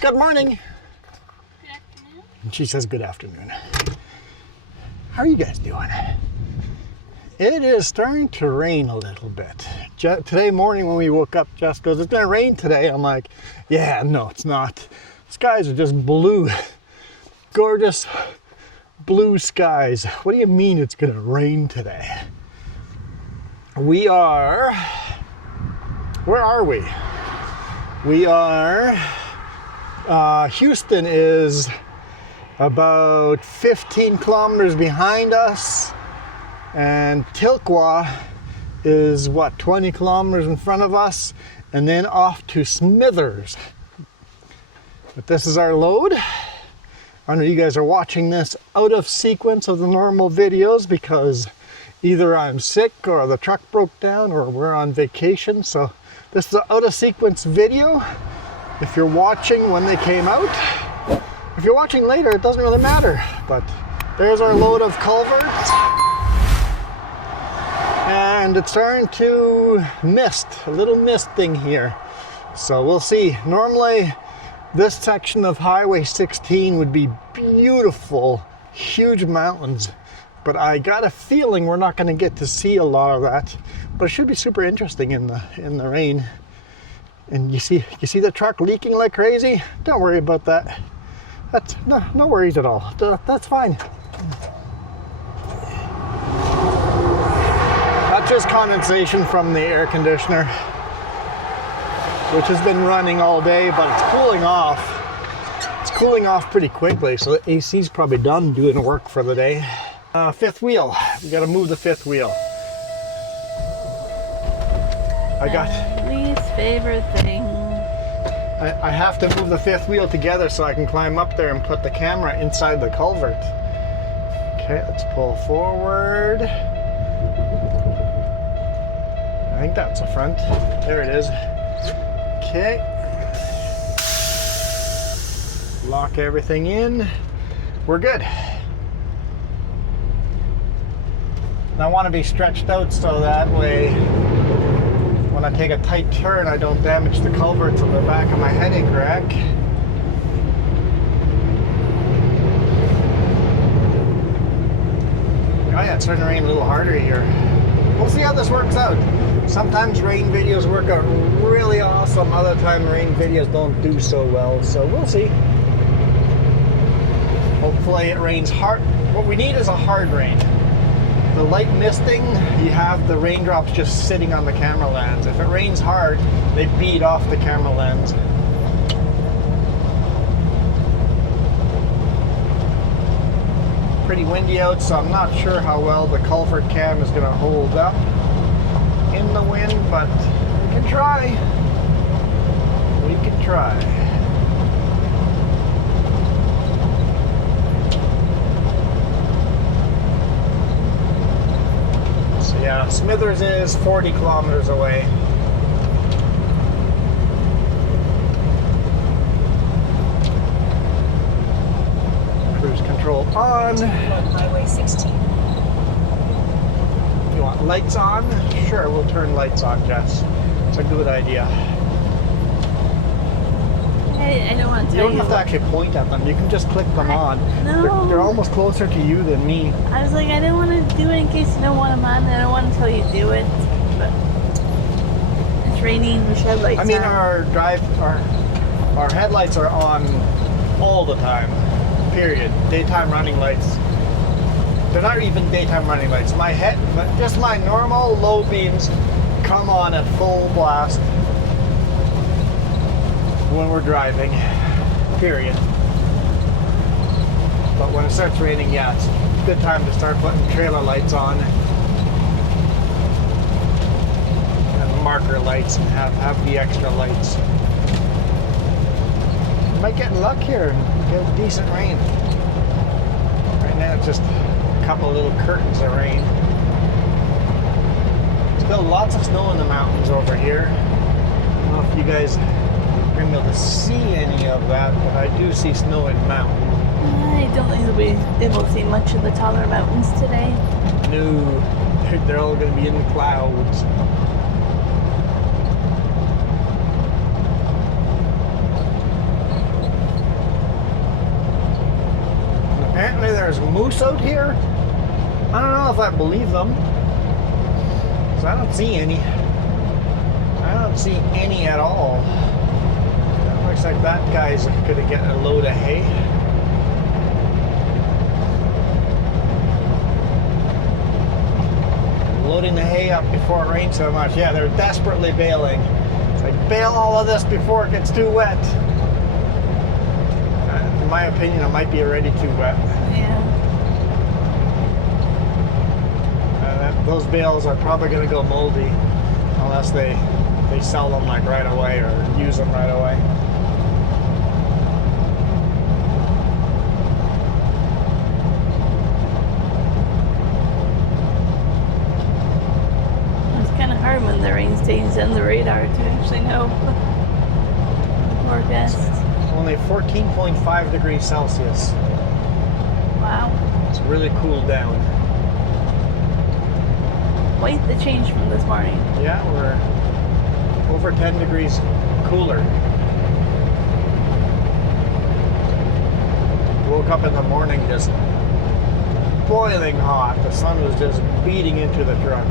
Good morning. Good afternoon. She says good afternoon. How are you guys doing? It is starting to rain a little bit. Today morning when we woke up, Jess goes, it's gonna rain today. I'm like, yeah, no, it's not. Skies are just blue. Gorgeous blue skies. What do you mean it's gonna rain today? We are, where are we? We are, Houston is about 15 kilometers behind us, and Tilqua is what, 20 kilometers in front of us, and then off to Smithers. But this is our load. I know you guys are watching this out of sequence of the normal videos because either I'm sick or the truck broke down or we're on vacation. So this is an out of sequence video. If you're watching when they came out, if you're watching later, it doesn't really matter. But there's our load of Culvert. And it's starting to mist, a little misting here. So we'll see. Normally, this section of Highway 16 would be beautiful, huge mountains. But I got a feeling we're not going to get to see a lot of that. But it should be super interesting in the rain. And you see the truck leaking like crazy? Don't worry about that. That's no worries at all. That's fine. That's just condensation from the air conditioner, which has been running all day, but it's cooling off. It's cooling off pretty quickly, so the AC's probably done doing work for the day. Fifth wheel. We gotta move the fifth wheel. I got Least favorite thing. I have to move the fifth wheel together so I can climb up there and put the camera inside the culvert. Okay, let's pull forward. I think that's the front. There it is. Okay. Lock everything in. We're good. And I want to be stretched out so that way when I take a tight turn, I don't damage the culverts on the back of my headache rack. Oh yeah, it's starting to rain a little harder here. We'll see how this works out. Sometimes rain videos work out really awesome, other times rain videos don't do so well, so we'll see. Hopefully it rains hard. What we need is a hard rain. The light misting, you have the raindrops just sitting on the camera lens. If it rains hard, they beat off the camera lens. Pretty windy out, so I'm not sure how well the culvert cam is going to hold up in the wind, but we can try. We can try. Yeah, Smithers is 40 kilometers away. Cruise control on. Highway 16. You want lights on? Sure, we'll turn lights on, Jess. It's a good idea. I don't want to You tell don't have to actually point at them. You can just click them on. No. They're almost closer to you than me. I was like, I didn't want to do it in case you don't want them on. I don't want to tell you to do it. But it's raining. We should have lights on. I mean, our headlights are on all the time. Period. Daytime running lights. They're not even daytime running lights. Just my normal low beams come on at full blast when we're driving, period. But when it starts raining, yeah, it's a good time to start putting trailer lights on and marker lights and have the extra lights. You might get luck here and get decent rain. Right now it's just a couple little curtains of rain. Still lots of snow in the mountains over here. I don't know if you guys are going to be able to see any of that, but I do see snow in mountains. I don't think we'll be able to see much of the taller mountains today. No, they're all going to be in the clouds. moose out here? I don't know if I believe them. 'Cause I don't see any. I don't see any at all. That looks like that guy's gonna get a load of hay. Loading the hay up before it rains so much. Yeah, they're desperately baling. It's like, bail all of this before it gets too wet. In my opinion, it might be already too wet. Yeah. Those bales are probably going to go moldy unless they sell them like right away or use them right away. It's kind of hard when the rain stays on the radar to actually know the forecast. Only 14.5 degrees Celsius. Wow. It's really cooled down. Quite the change from this morning. Yeah, we're over 10 degrees cooler. Woke up in the morning just boiling hot. The sun was just beating into the truck.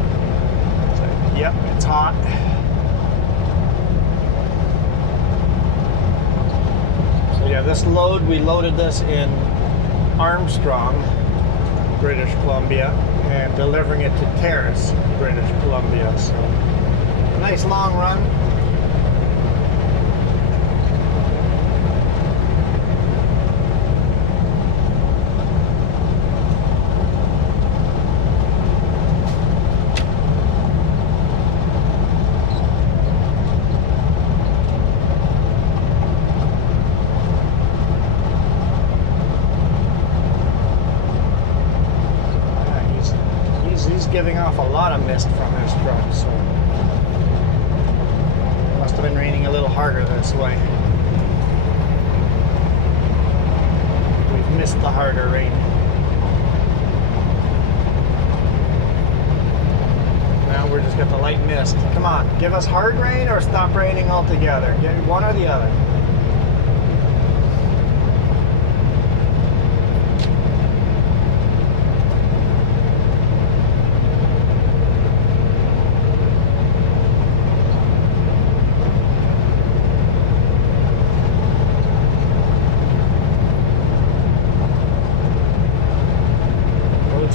It's like, yep, it's hot. So yeah, this load, we loaded this in Armstrong, British Columbia, and delivering it to Terrace, British Columbia. So a nice long run. Giving off a lot of mist from his truck, so it must have been raining a little harder this way. We've missed the harder rain. Now we're just got the light mist. Come on, give us hard rain or stop raining altogether. Get one or the other.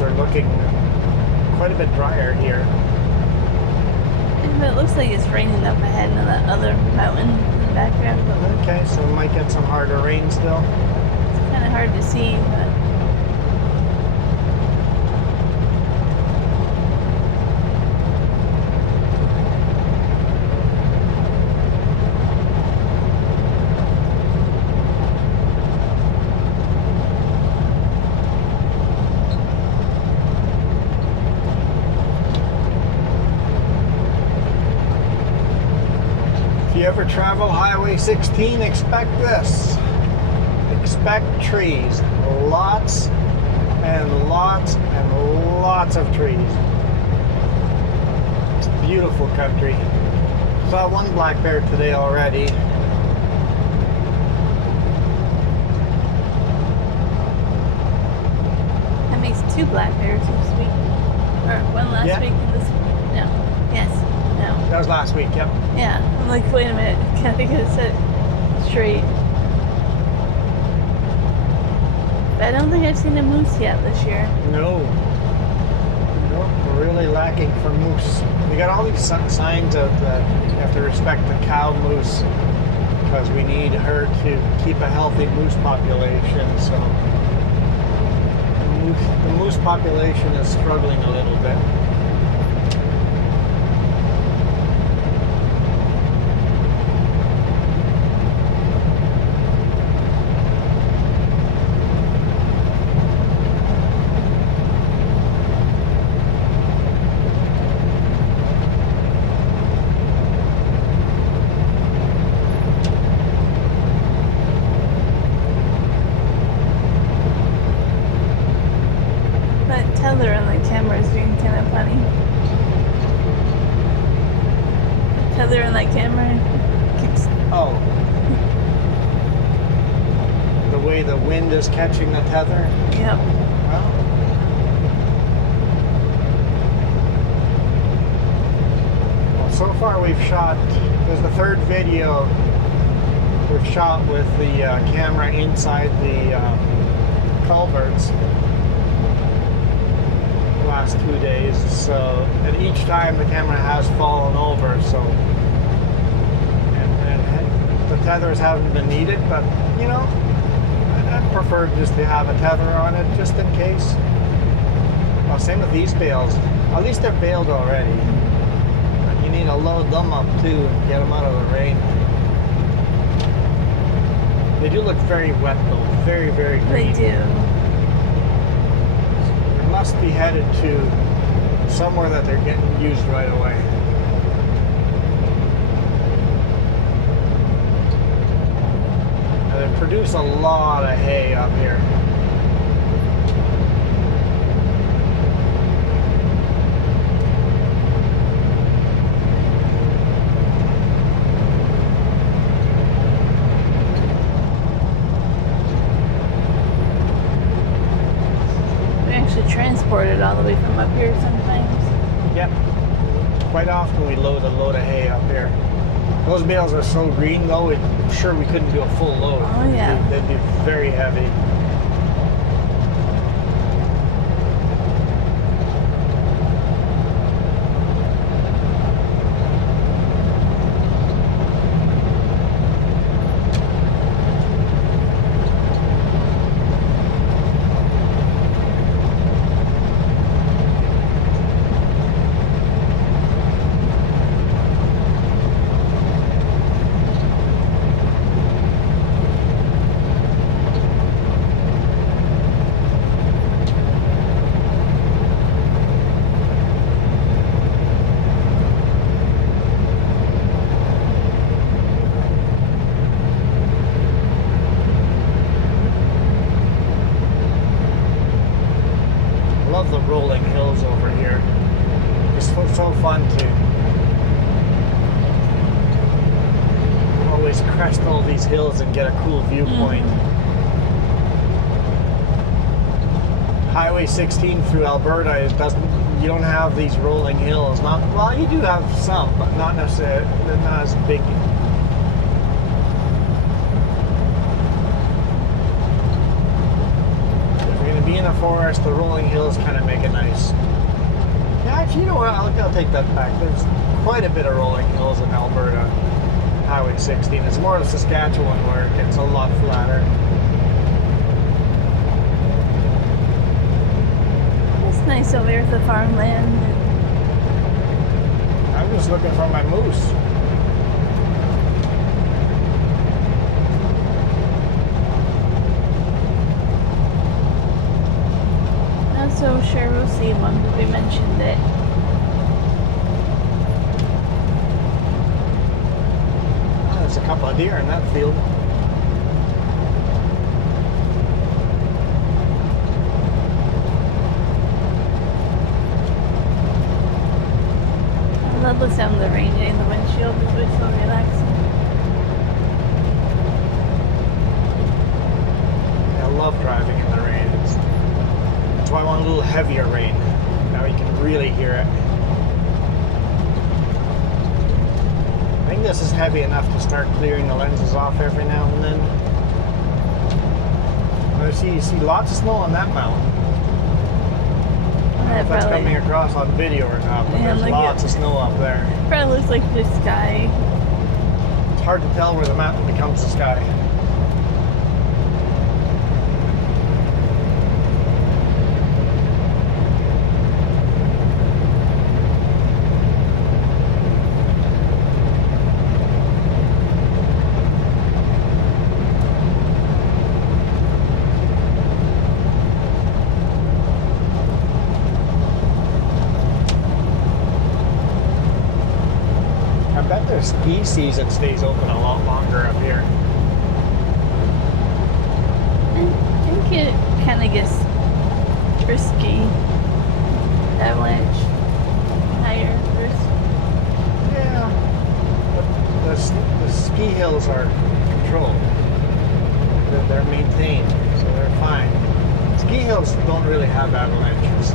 Are looking quite a bit drier here. But it looks like it's raining up ahead in that other mountain in the background. Okay, so we might get some harder rain still. It's kind of hard to see, but if you ever travel Highway 16, expect this. Expect trees. Lots and lots and lots of trees. It's beautiful country. Saw one black bear today already. that makes two black bears this week. Or one last week and this week. No. Yes. No. That was last week, yep. Yeah. I'm like, wait a minute. Can't think of it straight. But I don't think I've seen a moose yet this year. No. Nope, we're really lacking for moose. We got all these signs of you have to respect the cow moose because we need her to keep a healthy moose population. So the moose population is struggling a little bit. Tether on the camera is being kind of funny. Tether on that camera keeps. Oh. The way the wind is catching the tether? Yep. Well, so far we've shot, this is the third video we've shot with the camera inside the culverts the last 2 days. So, and each time the camera has fallen over, so, and the tethers haven't been needed, but you know, I'd prefer just to have a tether on it just in case. Well, same with these bales. At least they're baled already. But you need to load them up too and get them out of the rain. They do look very wet though, very, very green. They do. They must be headed to somewhere that they're getting used right away. And they produce a lot of hay up here. Transport it all the way from up here sometimes. Yep. Quite often we load a load of hay up here. Those bales are so green though, I'm sure we couldn't do a full load. Oh yeah. They'd be very heavy. Love the rolling hills over here. It's so fun to always crest all these hills and get a cool viewpoint. Highway 16 through Alberta, you don't have these rolling hills. Well, you do have some, but not necessarily, they're not as big. Be in the forest, the rolling hills kind of make it nice. Yeah, actually, you know what? I'll take that back. There's quite a bit of rolling hills in Alberta, Highway 16. It's more of Saskatchewan where it gets a lot flatter. It's nice over here with the farmland. I'm just looking for my moose. So sure we'll see one, but we mentioned it. Oh, there's a couple of deer in that field. I love the sound of the rain hitting the windshield. It's always so relaxing. I love driving in the rain. That's why I want a little heavier rain. Now you can really hear it. I think this is heavy enough to start clearing the lenses off every now and then. You see lots of snow on that mountain. I don't know if that's coming across on video or not, but there's lots of snow up there. Probably looks like the sky. It's hard to tell where the mountain becomes the sky. Ski season stays open a lot longer up here. I think it kind of gets risky. Avalanche, higher risk. Yeah, but the ski hills are controlled. They're maintained, so they're fine. Ski ski hills don't really have avalanches.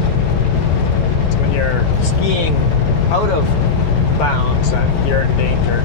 It's when you're skiing out of bounds that you're in danger.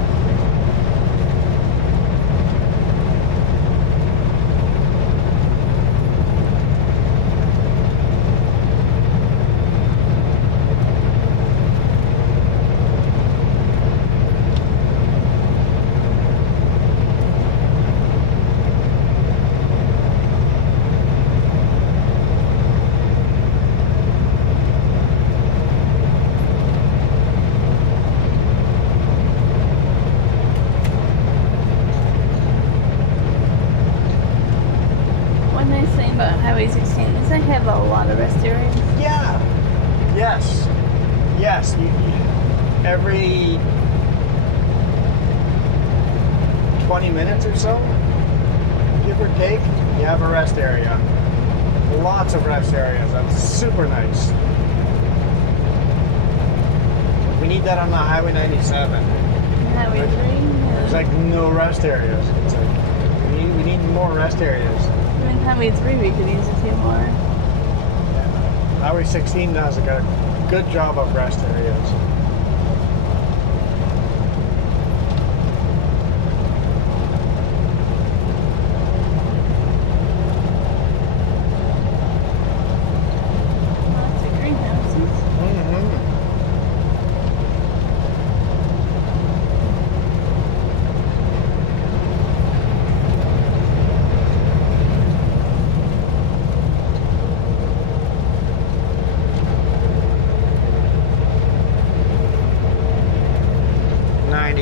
Highway 16 is they have a lot of rest areas. Yeah. Yes. Yes. Every 20 minutes or so, give or take, you have a rest area. Lots of rest areas. That's super nice. We need that on the Highway 97. Highway 3? There's like no rest areas. It's like we need more rest areas. Even Highway 3 we could use a few more. Yeah. Highway 16 does a good job of rest areas. Lots of greenhouses. Mm-hmm.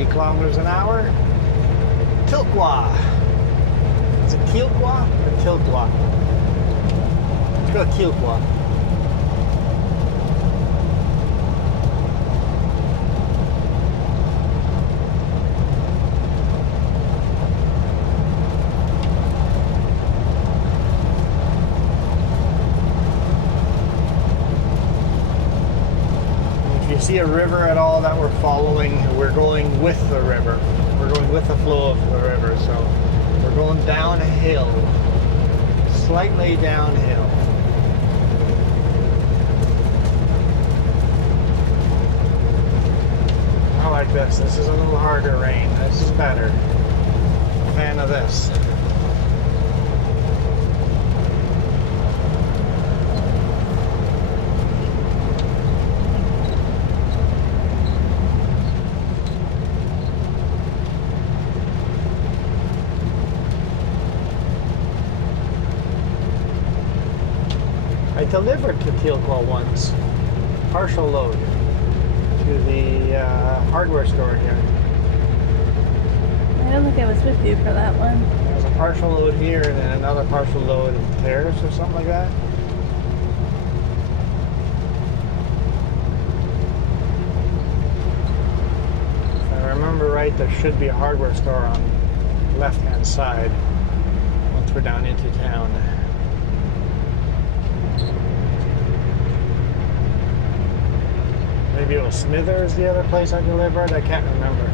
Kilometers an hour. Tilqua. Is it Tilqua or Tilqua? Let's go Tilqua. If you see a river at all that we're following, we're going with the river. We're going with the flow of the river. So we're going downhill, slightly downhill. I like this. This is a little harder rain. This is better. Fan of this. I delivered to Tilqua once, partial load, to the hardware store here. I don't think I was with you for that one. There was a partial load here and then another partial load in Paris or something like that. If I remember right, there should be a hardware store on the left-hand side once we're down into town. Maybe it was Smithers, the other place I delivered. I can't remember.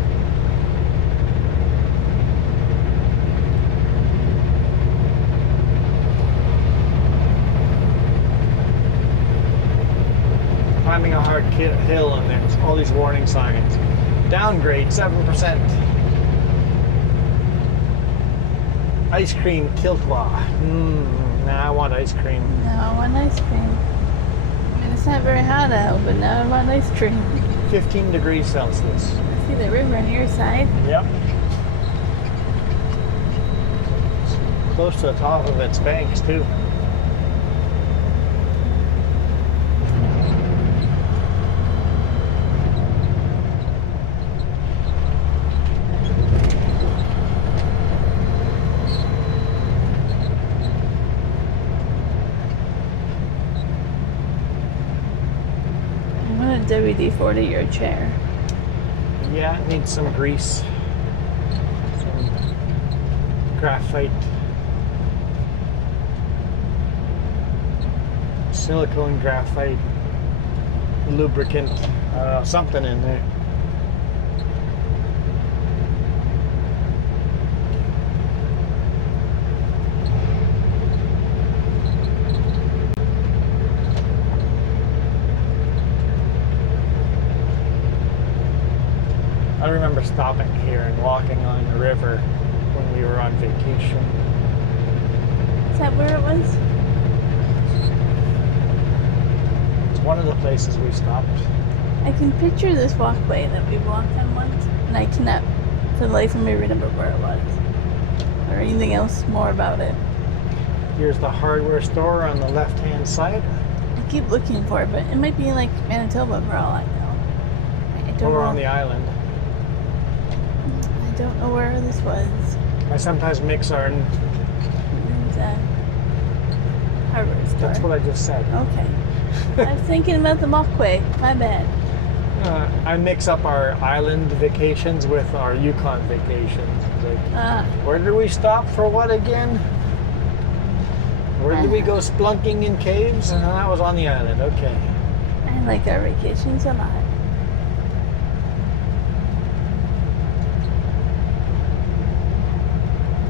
Climbing a hard hill and there's all these warning signs. Downgrade 7%. Ice cream Tilqua. Nah, I want ice cream. No, I want ice cream. I mean, it's not very hot out, but now I want ice cream. 15 degrees Celsius. I see the river on your side. Yep. It's close to the top of its banks, too. WD-40 your chair. Yeah, it needs some grease. Some graphite. Silicone graphite. Lubricant. Something in there. remember stopping here and walking on the river when we were on vacation. Is that where it was? It's one of the places we stopped. I can picture this walkway that we walked on once, and I cannot for the life of me remember where it was. Or anything else more about it. Here's the hardware store on the left-hand side. I keep looking for it, but it might be like Manitoba for all I know. I don't We're know. on the island. I don't know where this was. I sometimes mix our... There's a hardware store. That's what I just said. Okay. I was thinking about the walkway. My bad. I mix up our island vacations with our Yukon vacations. Like, where did we stop for what again? Where did we go splunking in caves? And that was on the island. Okay. I like our vacations a lot.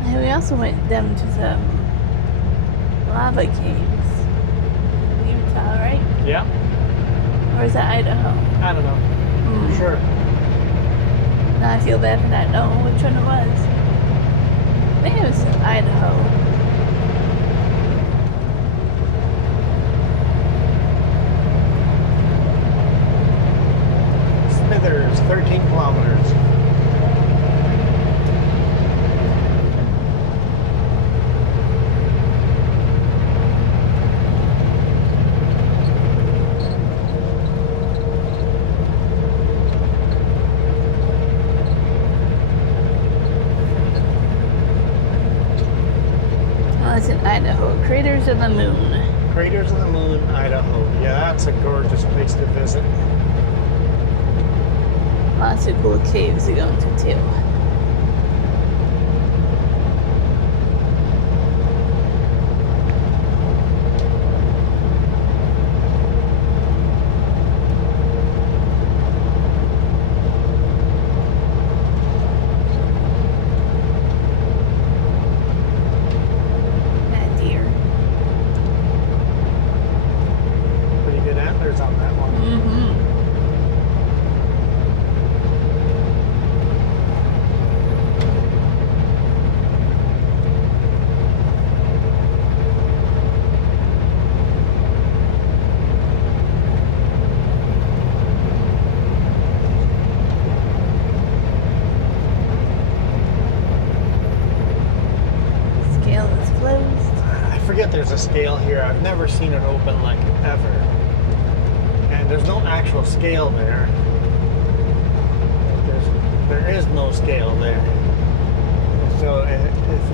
And we also went down to some lava caves. Utah, right? Yeah. Or is that Idaho? I don't know. Sure. Now I feel bad for not knowing which one it was. I think it was Idaho. Smithers, 13 kilometers. Idaho, Craters of the Moon. Craters of the Moon, Idaho. Yeah, that's a gorgeous place to visit. Lots of cool caves to go into too. There's a scale here. I've never seen it open like ever. And there's no actual scale there. There is no scale there. So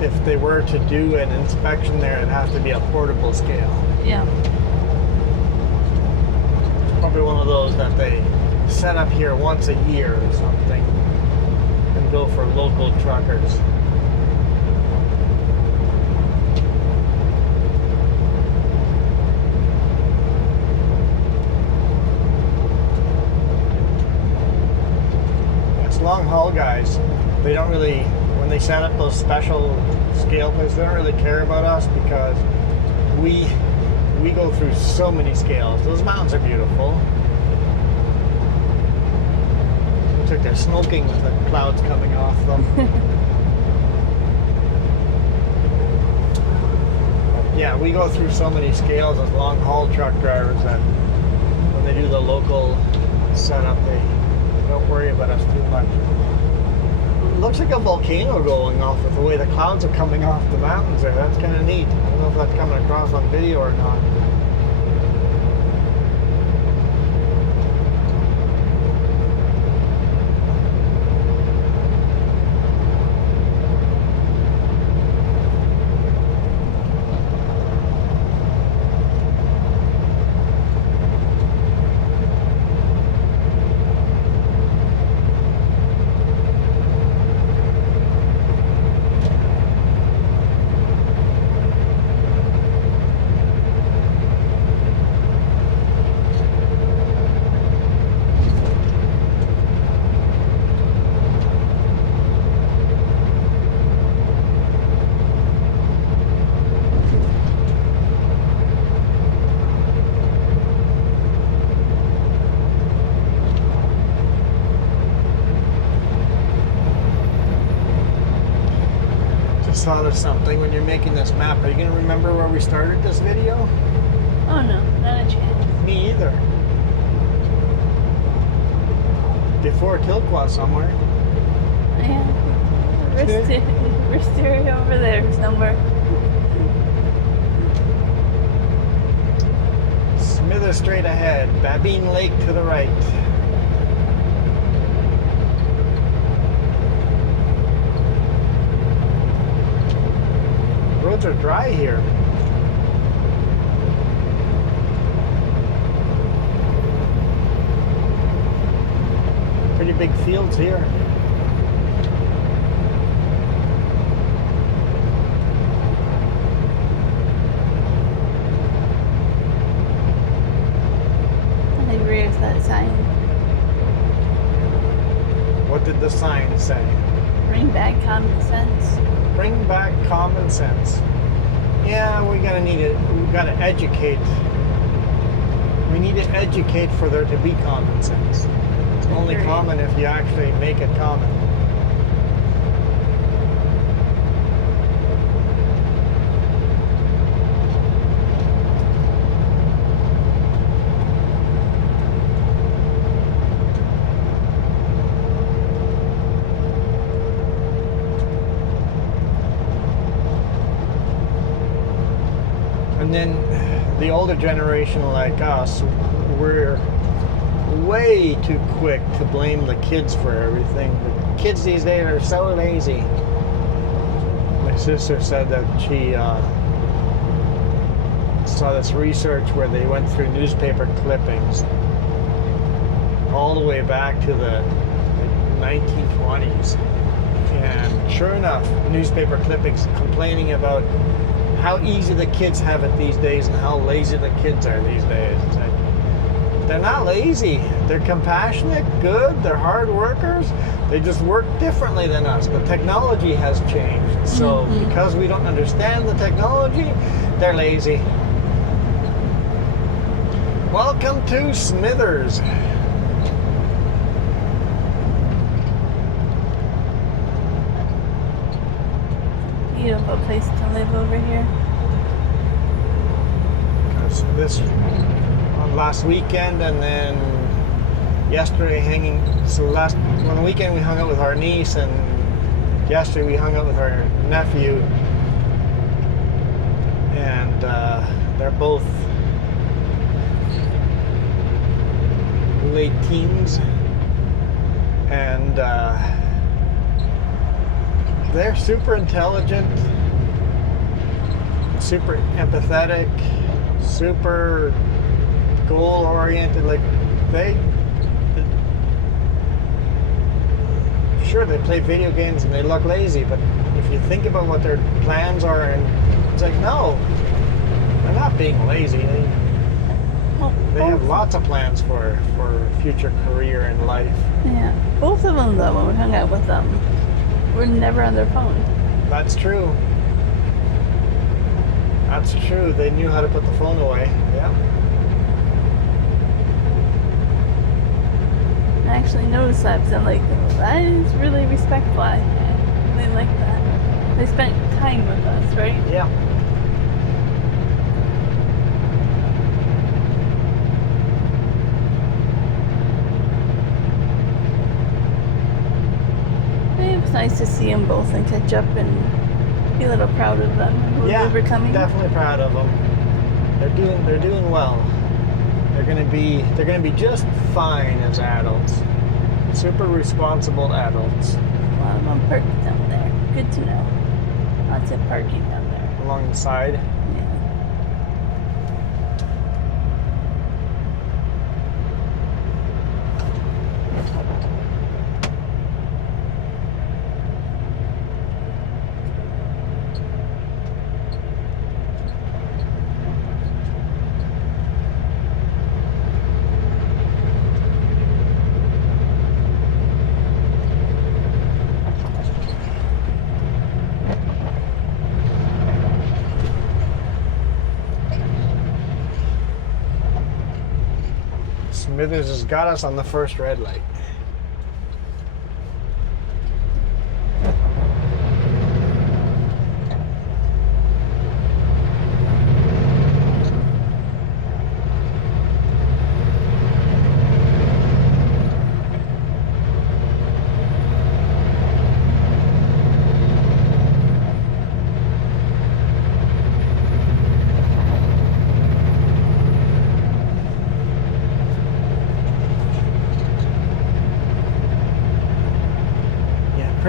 if they were to do an inspection there, it'd have to be a portable scale. Yeah. It's probably one of those that they set up here once a year or something and go for local truckers. Long haul guys, they don't really, when they set up those special scale places, they don't really care about us because we go through so many scales. Those mountains are beautiful. Looks like they're smoking with the clouds coming off them. Yeah, we go through so many scales as long haul truck drivers that when they do the local setup, they don't worry about us too much. It looks like a volcano going off with the way the clouds are coming off the mountains there. That's kind of neat. I don't know if that's coming across on video or not. just thought of something when you're making this map. Are you going to remember where we started this video? Oh no, not a chance. Me either. Before Tilqua somewhere. Yeah. We're steering over there somewhere. Smithers straight ahead. Babine Lake to the right. Roads are dry here. Pretty big fields here. I agree with that sign. What did the sign say? Bring back common sense. Bring back common sense. Yeah, we gotta educate. We need to educate for there to be common sense. It's only Agreed. common if you actually make it common. And then the older generation like us, we're way too quick to blame the kids for everything. The kids these days are so lazy. My sister said that she saw this research where they went through newspaper clippings all the way back to the 1920s. And sure enough, newspaper clippings complaining about how easy the kids have it these days and how lazy the kids are these days. It's like, they're not lazy. They're compassionate, good, they're hard workers. They just work differently than us. The technology has changed. So because we don't understand the technology, they're lazy. Welcome to Smithers. Beautiful place to live over here. This on last weekend, and then yesterday one weekend we hung out with our niece, and yesterday we hung out with our nephew, and they're both late teens, and they're super intelligent, super empathetic, super goal-oriented. Like sure, they play video games and they look lazy, but if you think about what their plans are, and it's like, no, they're not being lazy. They have lots of plans for future career and life. Yeah, both of them though, when we hung out with them, were never on their phone. That's true. That's true. They knew how to put the phone away. Yeah. I actually noticed that because I'm like, that is really respectful. I really like that. They spent time with us, right? Yeah. It was nice to see them both and catch up and be a little proud of them. Who Yeah, they were becoming. definitely proud of them. They're doing well. They're gonna be just fine as adults. Super responsible adults. Well, I'm parked down there. Good to know. Lots of parking down there. Along the side. Yeah. Smithers has got us on the first red light.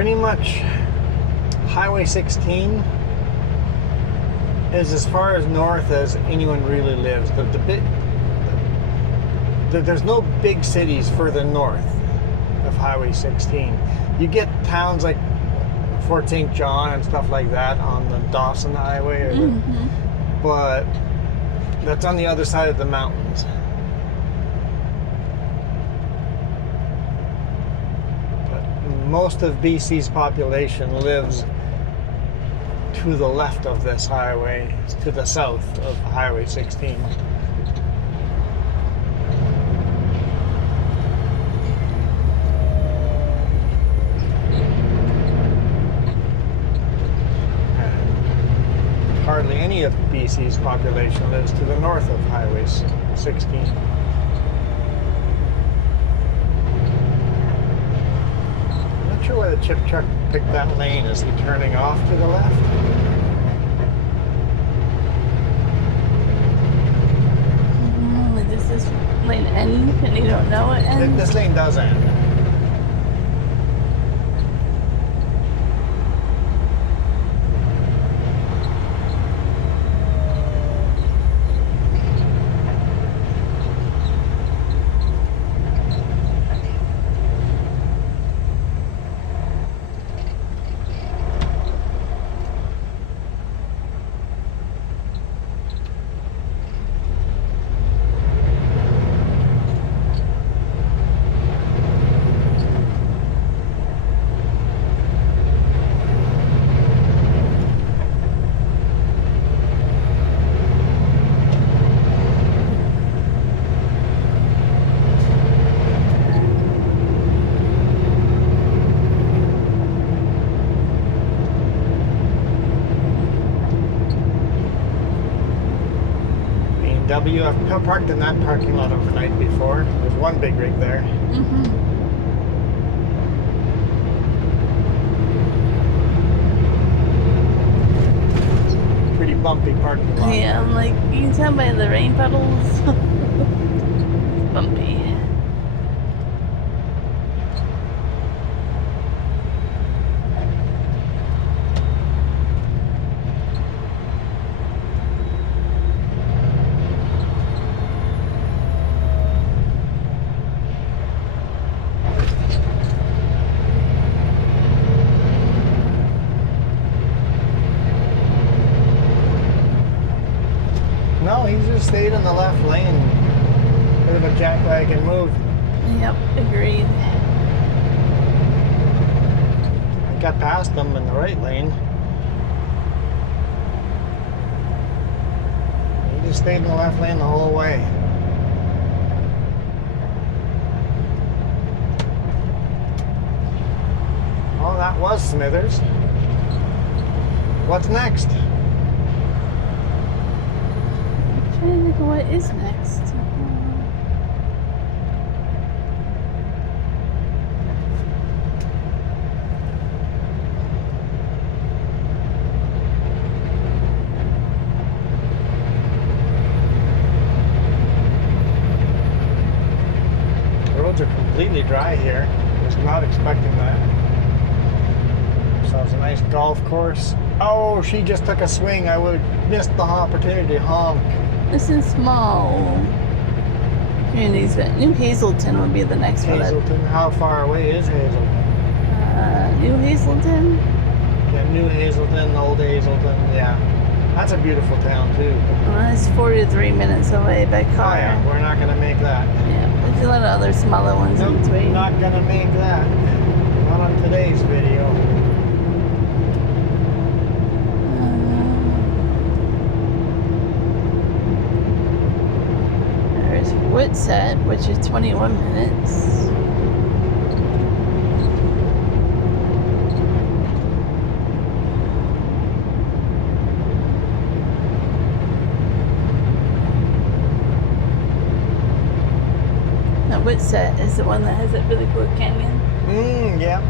pretty much Highway 16 is as far as north as anyone really lives. There's no big cities further north of Highway 16. You get towns like Fort St. John and stuff like that on the Dawson Highway, but that's on the other side of the mountains. But most of BC's population lives to the left of this highway, to the south of Highway 16. Hardly any of BC's population lives to the north of Highway 16. I'm not sure why the chip truck picked that lane. Is he turning off to the left? Does this lane end and you don't know it ends? This lane does end. I've parked in that parking lot overnight before. There's one big rig there. Pretty bumpy parking lot. Yeah, I'm like, you can tell by the rain puddles. Bumpy. No, he just stayed in the left lane. Bit of a jackwagon move. Yep, agreed. I got past him in the right lane. He just stayed in the left lane the whole way. Oh, that was Smithers. What's next? I'm trying to think of what is next. The roads are completely dry here. I was not expecting that. So it's a nice golf course. Oh, she just took a swing. I would have missed the opportunity to honk. This is small communities, but New Hazelton would be the next one. Hazelton. How far away is Hazelton? New Hazelton? Yeah, New Hazelton, Old Hazelton. Yeah, that's a beautiful town too. It's 43 minutes away by car. Oh yeah, we're not gonna make that. Yeah, there's a lot of other smaller ones in between. Not gonna make that. Not on today's video. There's Whitsett, which is 21 minutes. Now Whitsett is the one that has that really cool canyon. Yeah.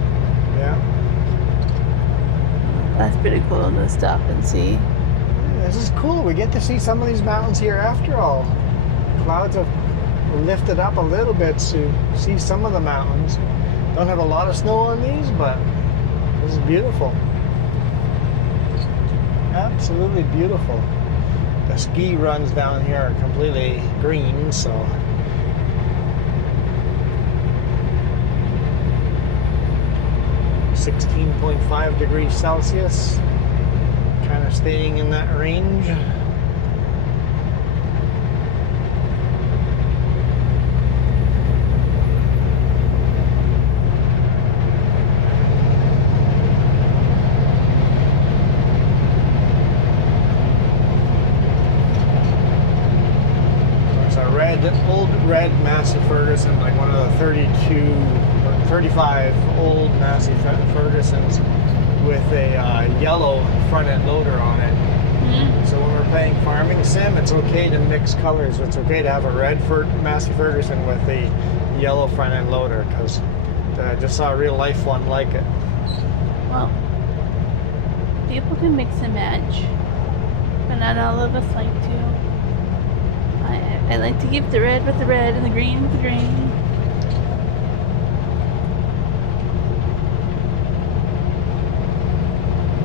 Yeah. That's pretty cool to stop and see. This is cool. We get to see some of these mountains here after all. Clouds have lifted up a little bit to see some of the mountains. Don't have a lot of snow on these, but This is beautiful. Absolutely beautiful. The ski runs down here are completely green, so 16.5 degrees Celsius, kind of staying in that range. Old red Massey Ferguson, like one of the 32 or 35 old Massey Fergusons with a yellow front end loader on it. Mm-hmm. So when we're playing farming sim, it's okay to mix colors. It's okay to have a red Massey Ferguson with a yellow front end loader, because I just saw a real life one like it. Well, people can mix and match, but not all of us like to. I like to keep the red with the red and the green with the green.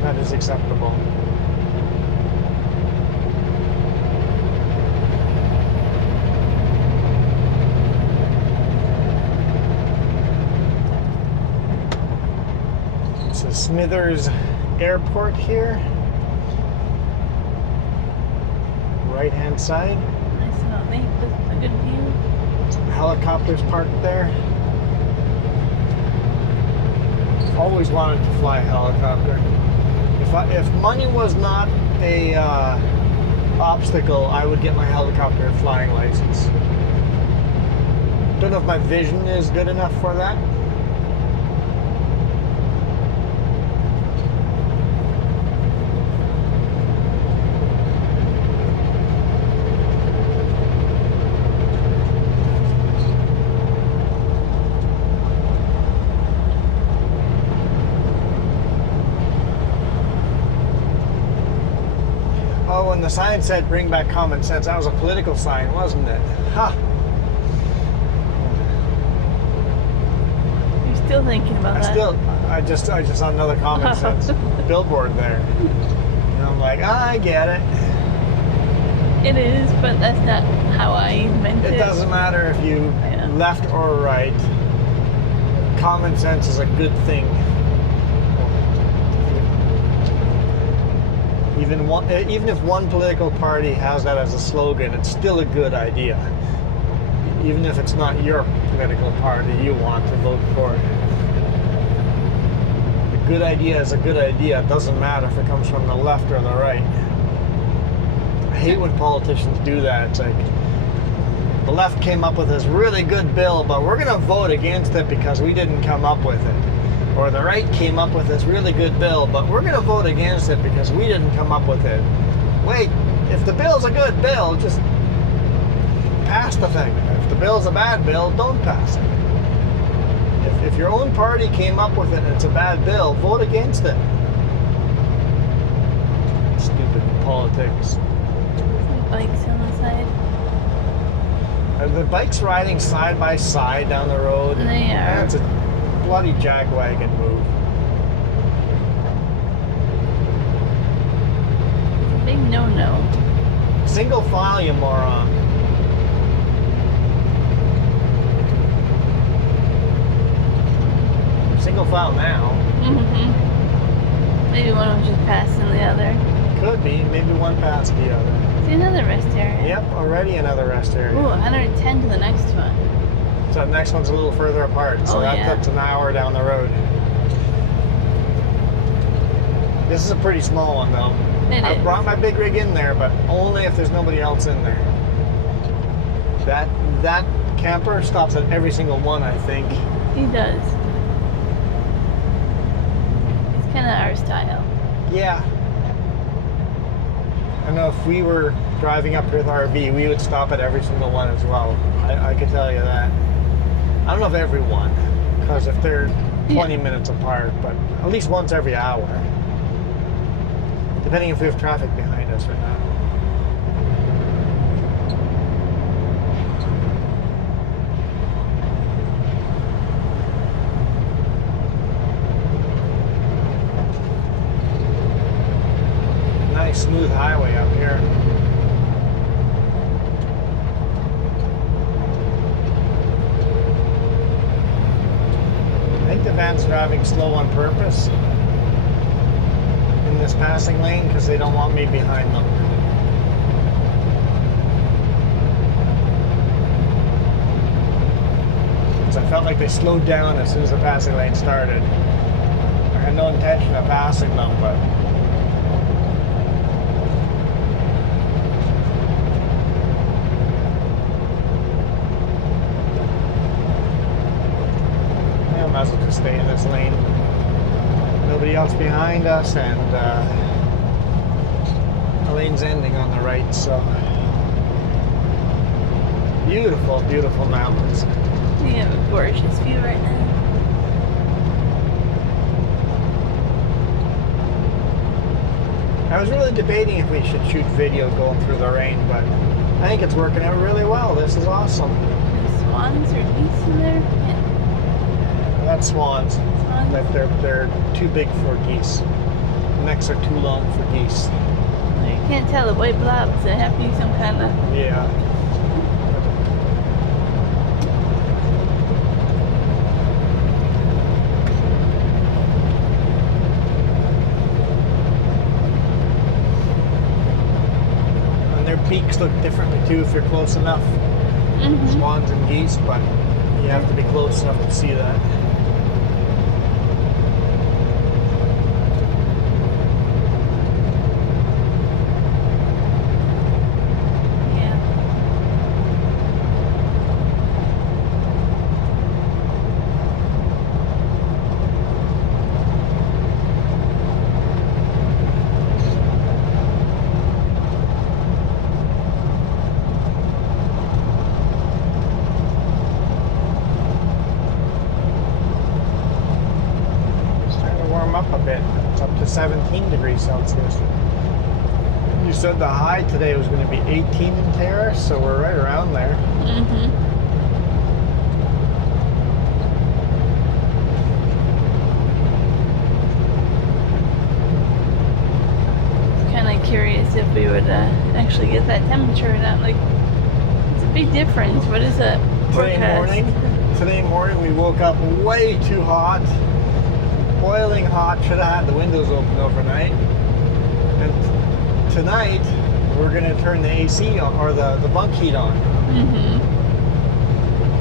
That is acceptable. This is Smithers Airport here. Right hand side. With a good view. Helicopters parked there. Always wanted to fly a helicopter. If money was not a obstacle, I would get my helicopter flying license. Don't know if my vision is good enough for that. Oh, and the sign said "Bring back common sense." That was a political sign, wasn't it? Ha! You're still thinking about that? I just saw another common sense billboard there. And I'm like, I get it. It is, but that's not how I meant it. It doesn't matter if you left or right. Common sense is a good thing. Even if one political party has that as a slogan, it's still a good idea. Even if it's not your political party you want to vote for. A good idea is a good idea. It doesn't matter if it comes from the left or the right. I hate when politicians do that. It's like, the left came up with this really good bill, but we're going to vote against it because we didn't come up with it. Or the right came up with this really good bill, but we're going to vote against it because we didn't come up with it. Wait, if the bill's a good bill, just pass the thing. If the bill's a bad bill, don't pass it. If your own party came up with it and it's a bad bill, vote against it. Stupid politics. Some bikes on the side. Are the bikes riding side by side down the road? They are. That's a bloody jackwagon move. Big no-no. Single file, you moron. Single file now. Mm-hmm. Maybe one was just passing the other. Could be. Maybe one past the other. See another rest area. Yep, already another rest area. Ooh, 110 to the next one. So the next one's a little further apart. So that's an hour down the road. This is a pretty small one though. I brought my big rig in there, but only if there's nobody else in there. That camper stops at every single one, I think. He does. It's kind of our style. Yeah. I know if we were driving up here with RV, we would stop at every single one as well. I could tell you that. I don't know if every one, because if they're 20 minutes apart, but at least once every hour. Depending if we have traffic behind us or not. nice smooth highway up here. I think the van's driving slow on purpose in this passing lane because they don't want me behind them. So I felt like they slowed down as soon as the passing lane started. I had no intention of passing them, but I might as well just stay in this lane. Nobody else behind us, and the lane's ending on the right, so beautiful, beautiful mountains. We have a gorgeous view right now. I was really debating if we should shoot video going through the rain, but I think it's working out really well. This is awesome. There's swans or geese in there? Yeah. That's swans. Swans. They're too big for geese. The necks are too long for geese. Well, you can't tell the white blobs. They have to be some kind of... Yeah. Beaks look differently too if you're close enough. Mm-hmm. Swans and geese, but you have to be close enough to see that. Yeah. Up a bit. It's up to 17 degrees Celsius. You said the high today was going to be 18 in Terrace, so we're right around there. Mm-hmm. Kind of curious if we would actually get that temperature or not. Like, it's a big difference. What is that forecast? Today morning we woke up way too hot. Boiling hot, should have had the windows open overnight. And tonight, we're going to turn the AC on, or the bunk heat on. Mm-hmm.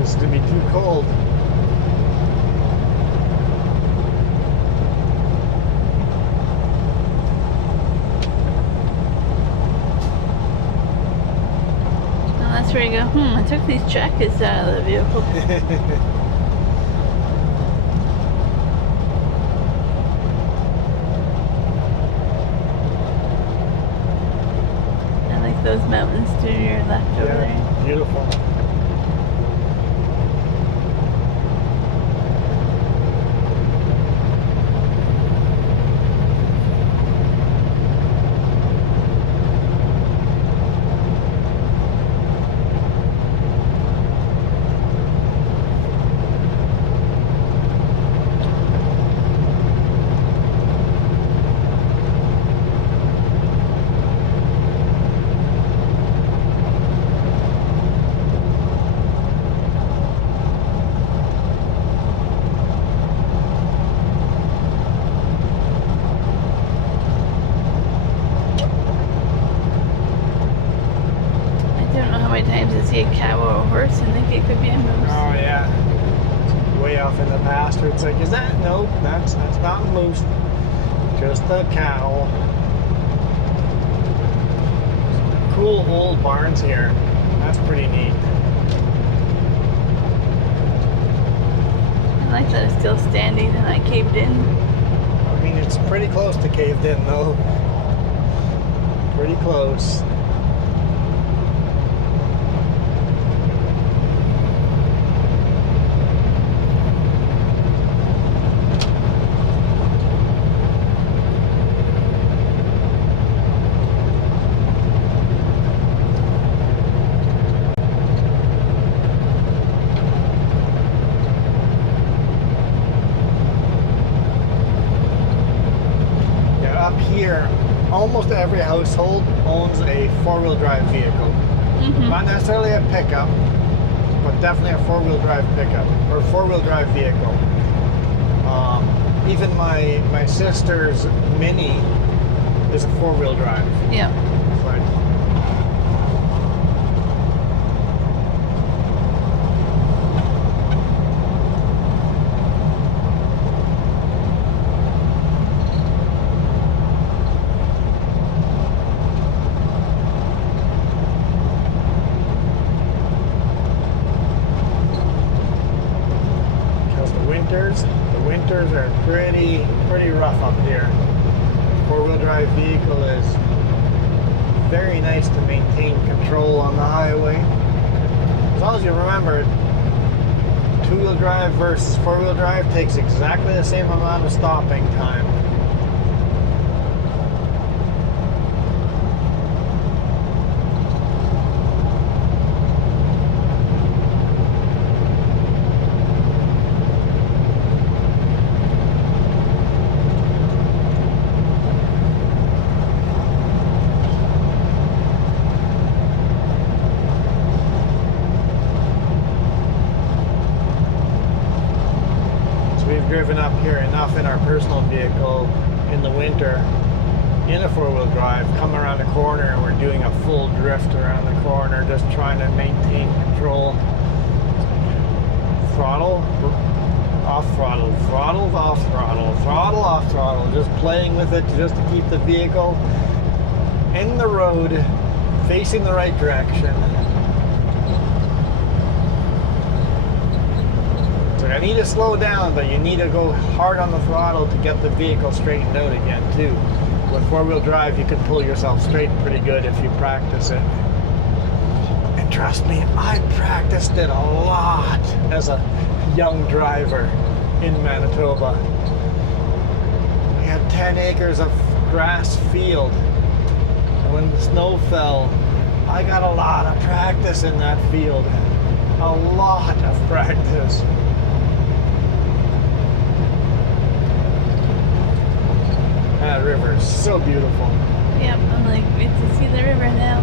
It's going to be too cold. And that's where you go, I took these jackets out of the vehicle. Those mountains to your left over there. Beautiful. See a cow or a horse and think it could be a moose. Oh yeah. It's way off in the pasture. It's like, is that? Nope, that's not a moose. Just a cow. Cool old barns here. That's pretty neat. I like that it's still standing and I caved in. I mean, it's pretty close to caved in though. Pretty close. Here almost every household owns a four-wheel drive vehicle. Not necessarily a pickup, but definitely a four-wheel drive pickup or four-wheel drive vehicle. Even my sister's Mini is a four-wheel drive. Yeah. Right. The winters are pretty rough up here. Four-wheel drive vehicle is very nice to maintain control on the highway. As long as you remember, two-wheel drive versus four-wheel drive takes exactly the same amount of stopping time. We've driven up here enough in our personal vehicle in the winter in a four-wheel drive, come around the corner and we're doing a full drift around the corner, just trying to maintain control. Throttle, off throttle, throttle, off throttle, throttle, off throttle, just playing with it just to keep the vehicle in the road, facing the right direction. I need to slow down, but you need to go hard on the throttle to get the vehicle straightened out again too. With four-wheel drive, you can pull yourself straight pretty good if you practice it. And trust me, I practiced it a lot as a young driver in Manitoba. We had 10 acres of grass field. And when the snow fell, I got a lot of practice in that field. A lot of practice. That river is so beautiful. Yep, I'm like, wait to see the river now.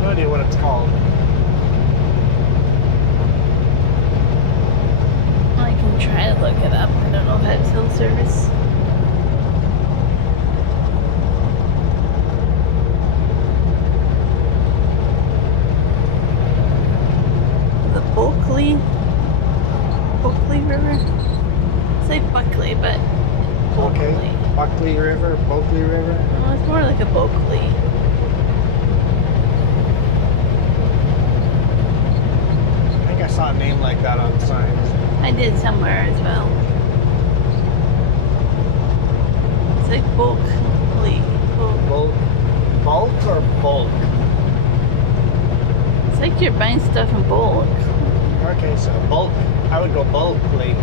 No idea what it's called. I can try to look it up. I don't know if that's hill service. The Bulkley River? Say Buckley, but Bulkley. Okay, Buckley River, Bulkley River. Well, it's more like a Bulkley. I think I saw a name like that on signs. I did somewhere as well. It's like Bulkley. Bulk or bulk? It's like you're buying stuff in bulk. Okay, so bulk. I would go Bulkley.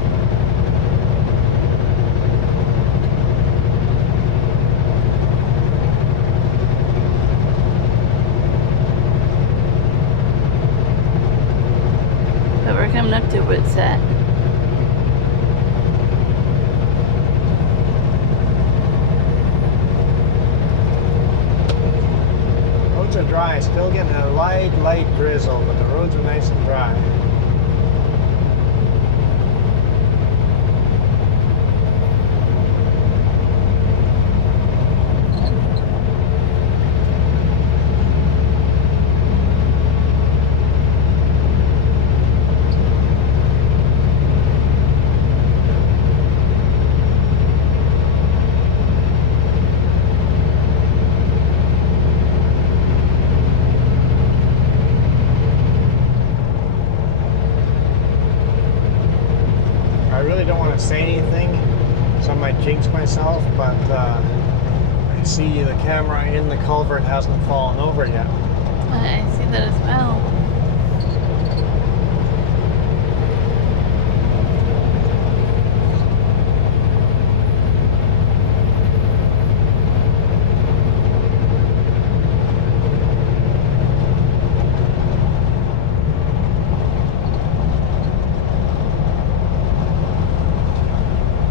But we're coming up to what's that? Roads are dry, still getting a light drizzle, but the roads are nice and dry. I really don't want to say anything, so I might jinx myself, but I see the camera in the culvert hasn't fallen over yet. I see that as well.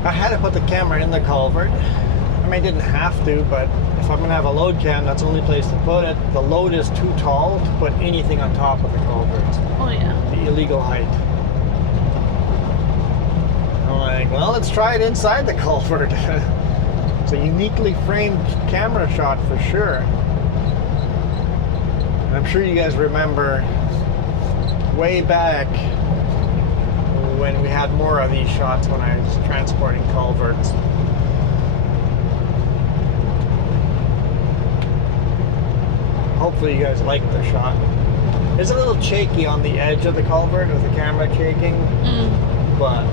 I had to put the camera in the culvert I mean, I didn't have to, but if I'm gonna have a load cam, that's the only place to put it. The load is too tall to put anything on top of the culvert. Oh yeah. The illegal height. I'm like, well, let's try it inside the culvert. It's a uniquely framed camera shot for sure. And I'm sure you guys remember way back when we had more of these shots when I was transporting culverts. Hopefully you guys liked the shot. It's a little shaky on the edge of the culvert with the camera shaking, but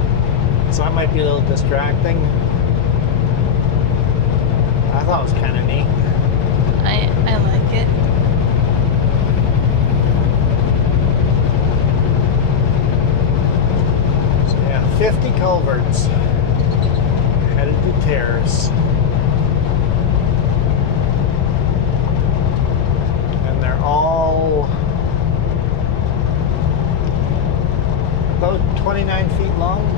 so that might be a little distracting. I thought it was kind of neat. I like it. So yeah, 50 culverts headed to Terrace. And they're all about 29 feet long.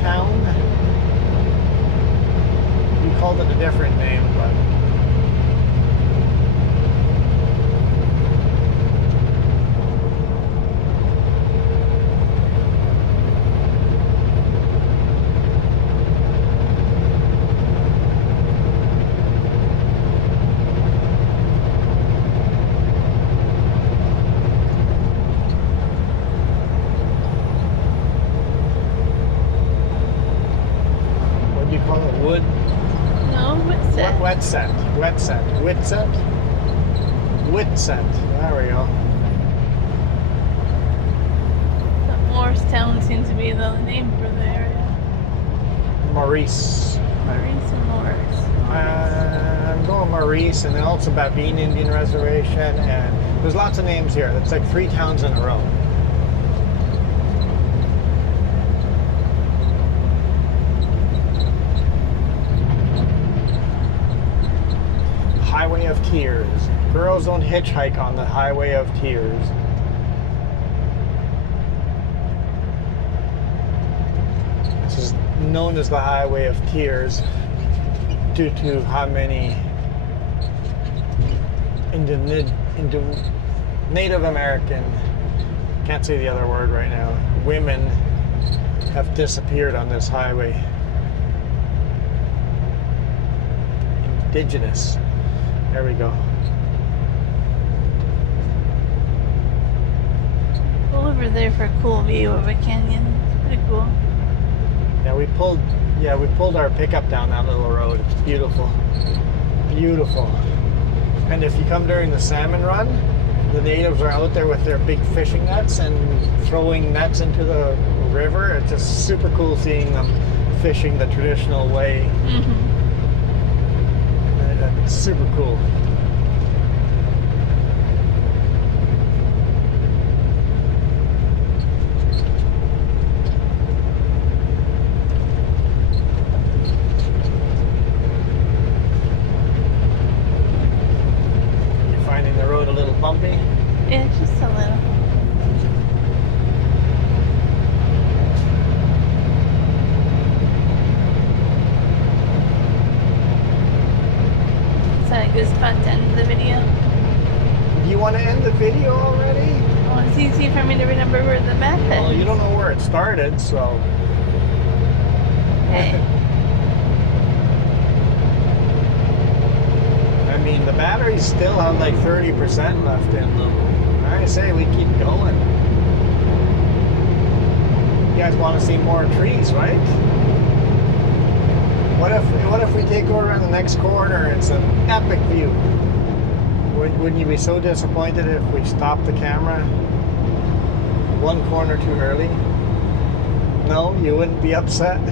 Town. You called it a different name, but wood. No, Whitset. Whitset. There we go. But Morristown seems to be the name for the area. Maurice. Maurice and Morris. I'm going Maurice, and then also Babine Indian Reservation, and there's lots of names here. It's like 3 towns in a row. Highway of Tears. Girls don't hitchhike on the Highway of Tears. This is known as the Highway of Tears due to how many Native American, can't say the other word right now, women have disappeared on this highway. Indigenous. There we go. Go over there for a cool view of a canyon. It's pretty cool. Yeah, we pulled our pickup down that little road. It's beautiful. Beautiful. And if you come during the salmon run, the natives are out there with their big fishing nets and throwing nets into the river. It's just super cool seeing them fishing the traditional way. It's super cool. You're finding the road a little bumpy? Yeah, just a little. Is that a good spot to end the video? Do you want to end the video already? Well, it's easy for me to remember where the map is. Well, you don't know where it started, so... Okay. I mean, the batteries still have like 30% left in them. I say we keep going. You guys want to see more trees, right? What if we take over on the next corner? It's an epic view. Wouldn't you be so disappointed if we stopped the camera? one corner too early? No, you wouldn't be upset? No.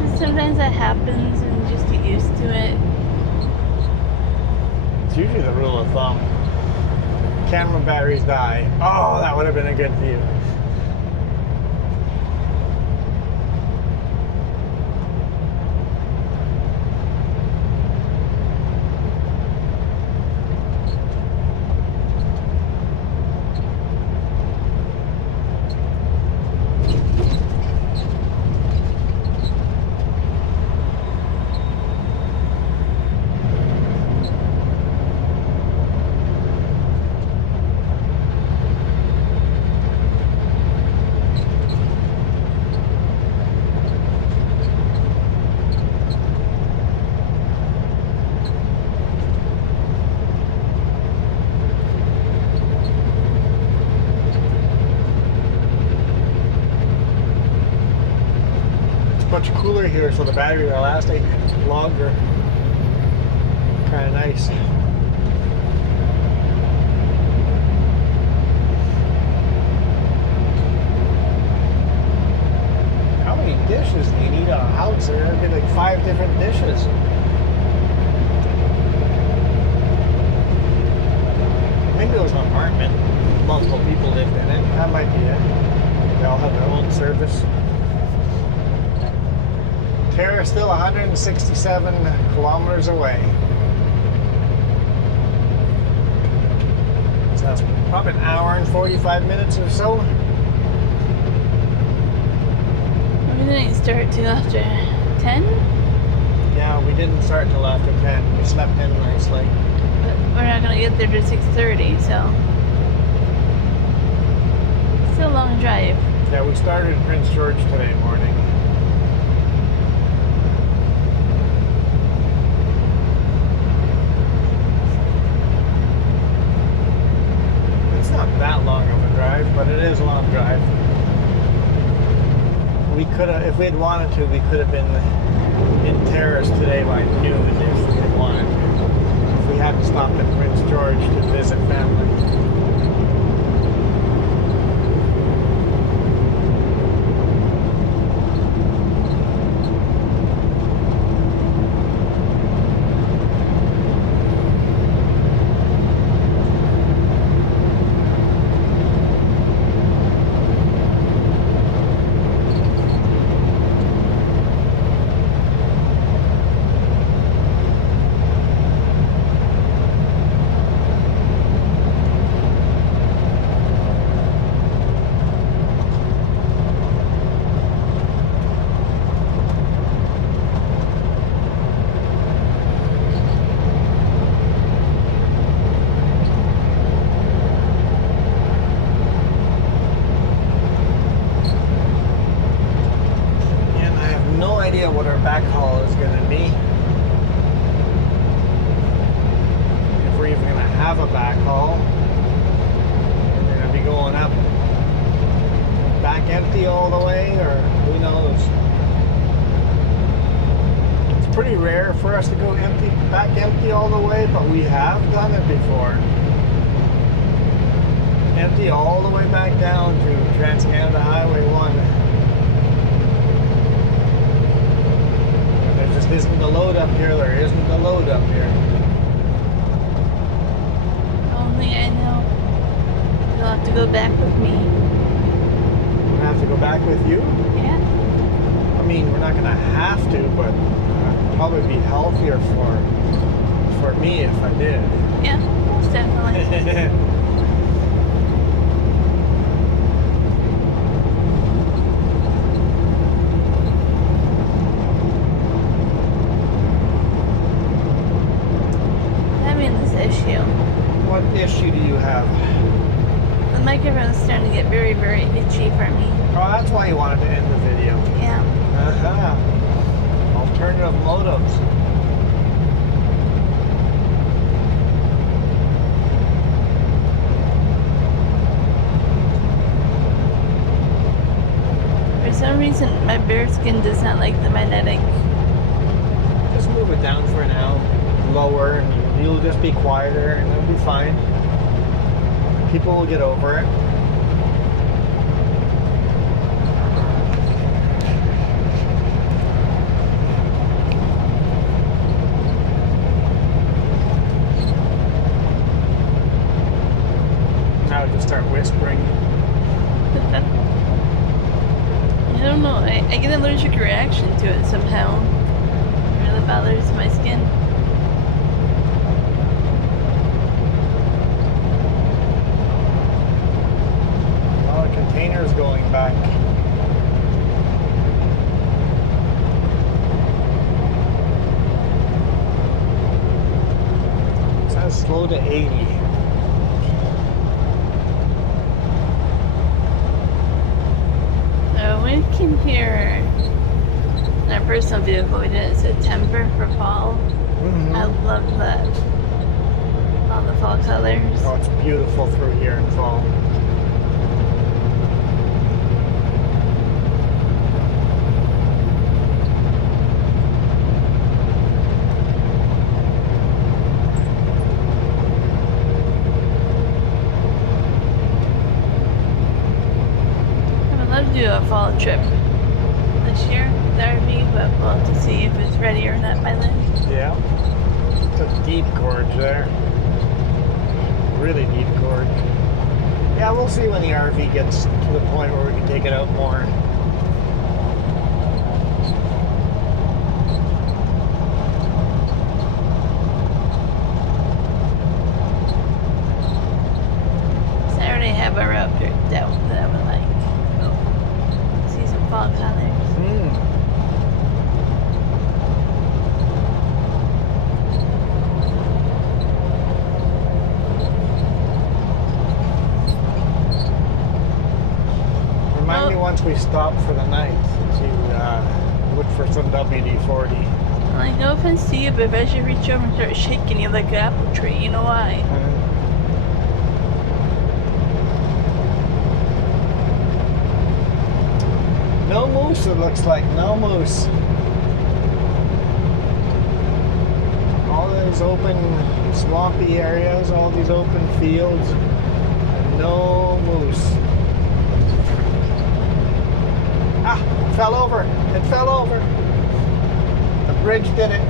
Just sometimes that happens and you just get used to it. It's usually the rule of thumb. Camera batteries die. Oh, that would have been a good view. Much cooler here, so the battery will last longer. Kind of nice. How many dishes do you need on a house? There would be like 5 different dishes. Maybe it was an apartment. Multiple people lived in it. That might be it. They all have their own service. Terra still 167 kilometers away. So that's probably an hour and 45 minutes or so. We didn't start till after 10, Yeah, we didn't start till after 10. We slept in nicely. but we're not gonna get there till 6:30, so still a long drive. Yeah, we started in Prince George today morning. It's not that long of a drive, but it is a long drive. We could have, if we had wanted to, we could have been in Terrace today by noon if we had wanted to. If we hadn't stopped at Prince George to visit family. What our backhaul is going to be. If we're even going to have a backhaul. We're going to be going up back empty all the way, or who knows. It's pretty rare for us to go back empty all the way, but we have done it before. Empty all the way back down to Trans-Canada Highway 1. Just isn't the load up here, there isn't the load up here. Only I know. You'll have to go back with me. We're gonna have to go back with you? Yeah. I mean, we're not gonna have to, but it'd probably be healthier for me if I did. Yeah, most definitely. What issue do you have? The microphone's starting to get very, very itchy for me. Oh, that's why you wanted to end the video. Yeah. Alternative motives. For some reason, my bare skin does not like the magnetic. Just move it down for now. Lower, and you'll just be quieter, and it'll be fine. People will get over it. I'll just start whispering. I don't know. I get an allergic reaction to it somehow. It really bothers my skin. Oh, the container's going back. It says slow to 80. We came here in our personal vehicle. We did it in September for fall. I love that. All the fall colors. Oh, it's beautiful through here in fall. Do a fall trip this year with RV, but we'll have to see if it's ready or not by then. Yeah. It's a deep gorge there. Really deep gorge. Yeah, we'll see when the RV gets to the point where we can take it out more. So I already have a route picked out that I would like. Fall colors. Remind me once we stop for the night to look for some WD-40. Like, no offense to you, but if I should reach over and start shaking you like an apple tree, you know why? No moose, it looks like. No moose. All those open, swampy areas, all these open fields, and no moose. Ah, it fell over. It fell over. The bridge did it.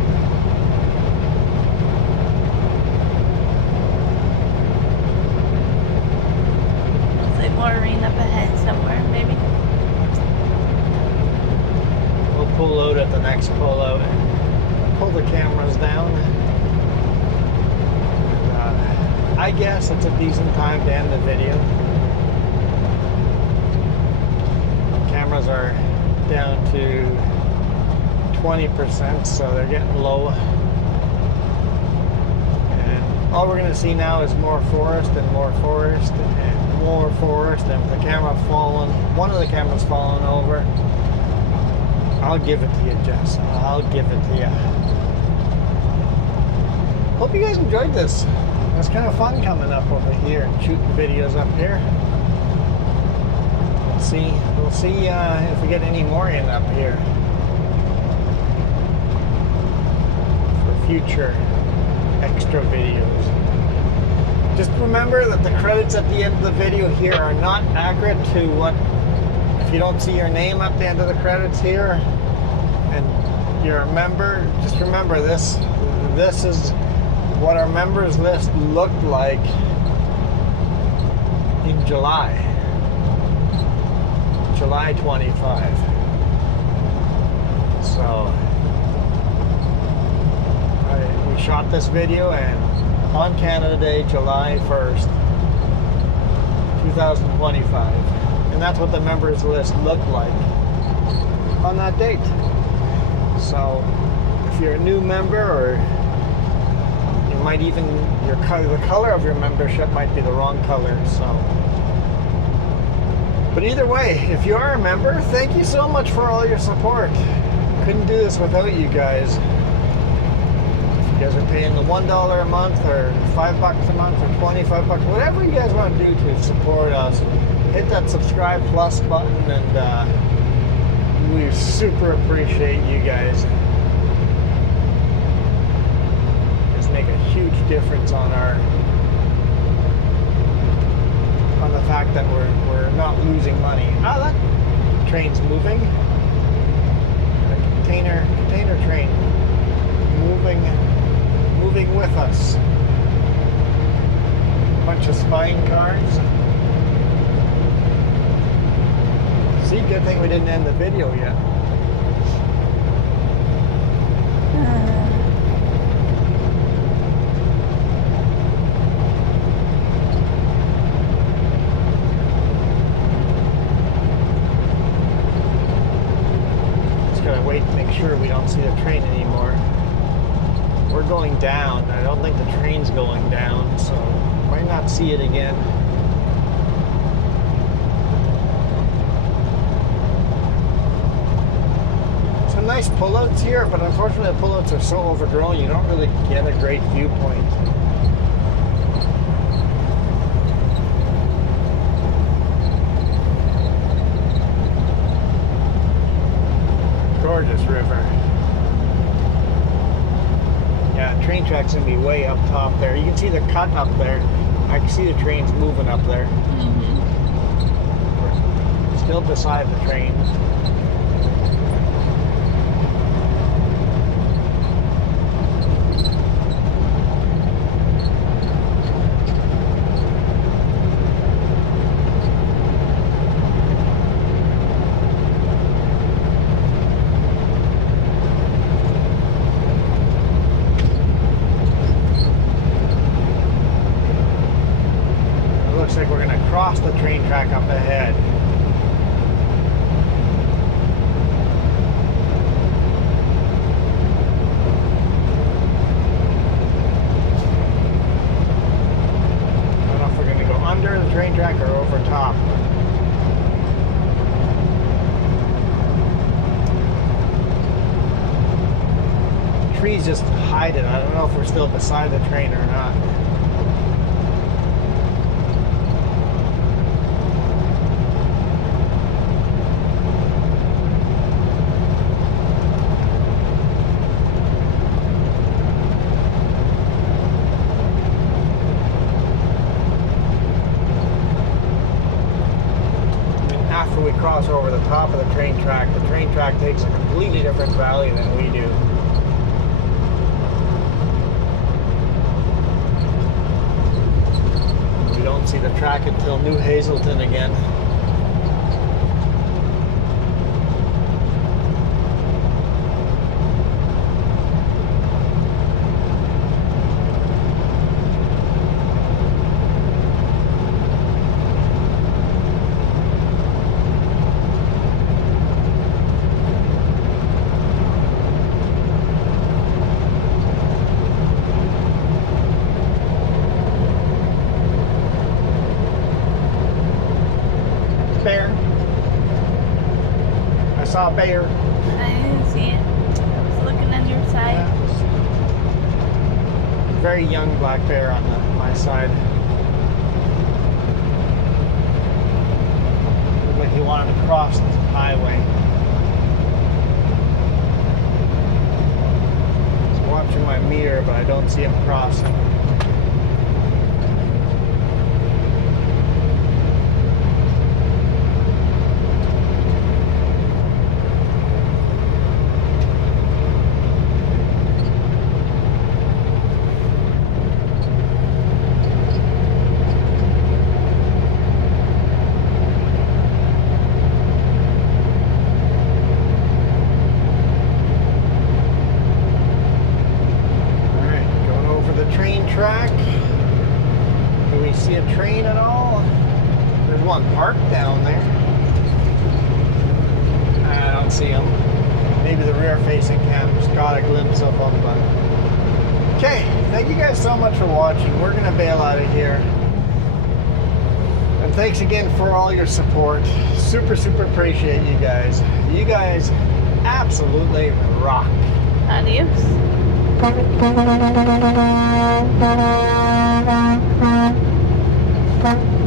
Looks like more rain up ahead somewhere, maybe. Pull out at the next pull out. Pull the cameras down. And, I guess it's a decent time to end the video. Cameras are down to 20%, so they're getting low. And all we're going to see now is more forest and more forest and more forest. And the camera falling, one of the cameras falling over. I'll give it to you, Jess. I'll give it to you. Hope you guys enjoyed this. It's kind of fun coming up over here and shooting videos up here. We'll see if we get any more in up here for future extra videos. Just remember that the credits at the end of the video here are not accurate to what. If you don't see your name at the end of the credits here and you're a member, just remember this is what our members list looked like in July 25. So we shot this video and on Canada Day, July 1st, 2025. And that's what the members list looked like on that date. So if you're a new member, or you might even, the color of your membership might be the wrong color. So, but either way, if you are a member, thank you so much for all your support. Couldn't do this without you guys. If you guys are paying the $1 a month, or $5 a month, or $25, whatever you guys want to do to support us, hit that subscribe plus button, and we super appreciate you guys. Just make a huge difference on the fact that we're not losing money. Ah, that train's moving. The container train moving with us. Bunch of spine cars. See, good thing we didn't end the video yet. Just gotta wait to make sure we don't see the train anymore. We're going down. I don't think the train's going down, so might not see it again. Some nice pullouts here, but unfortunately the pullouts are so overgrown you don't really get a great viewpoint. Gorgeous river. Yeah, train track's gonna be way up top there. You can see the cut up there. I can see the trains moving up there. We're still beside the train. Looks like we're going to cross the train track up ahead. I don't know if we're going to go under the train track or over top. Trees just hide it. I don't know if we're still beside the train or not. After we cross over the top of the train track takes a completely different valley than we do. We don't see the track until New Hazelton again. Bear. I saw a bear. I didn't see it. I was looking on your side. Very young black bear on my side. Looked like he wanted to cross the highway. Just watching my mirror, but I don't see him crossing. Track. Do we see a train at all? There's one parked down there. I don't see him. Maybe the rear facing cam's got a glimpse of him, but okay, thank you guys so much for watching. We're gonna bail out of here. And thanks again for all your support. Super appreciate you guys. You guys absolutely rock. Adios. Thank you.